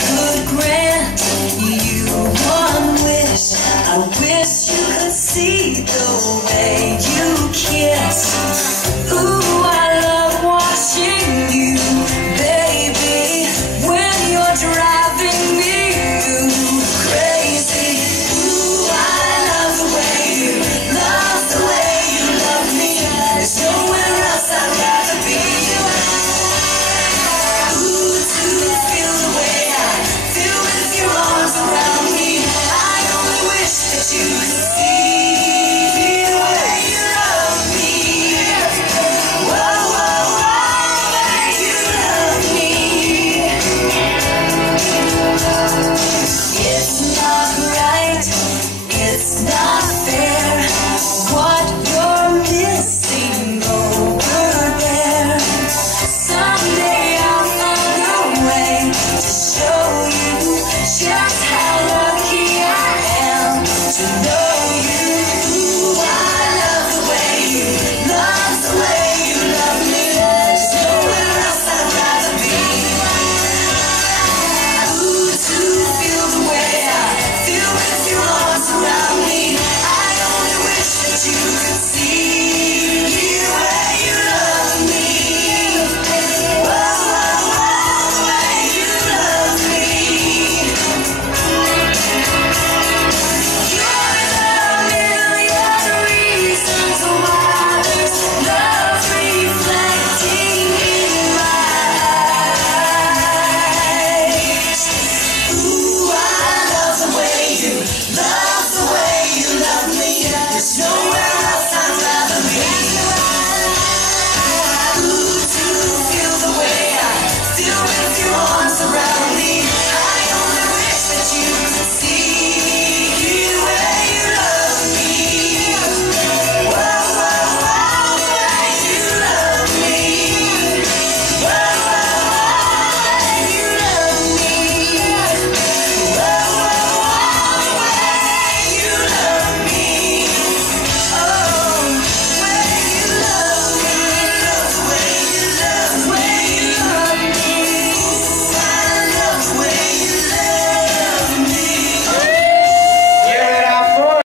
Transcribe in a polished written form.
could grant you one wish, I wish you could see the way you kiss. Ooh, I love watching you, baby, when you're driving me crazy. Ooh, I love the way you love me. There's nowhere else I'd rather be. Ooh, to feel the way I feel with your arms around me. I only wish that you could see the way you love me. Whoa, whoa, whoa, the way you love me. It's not right, it's not fair, what you're missing over there. Someday I'll find a way to show you just how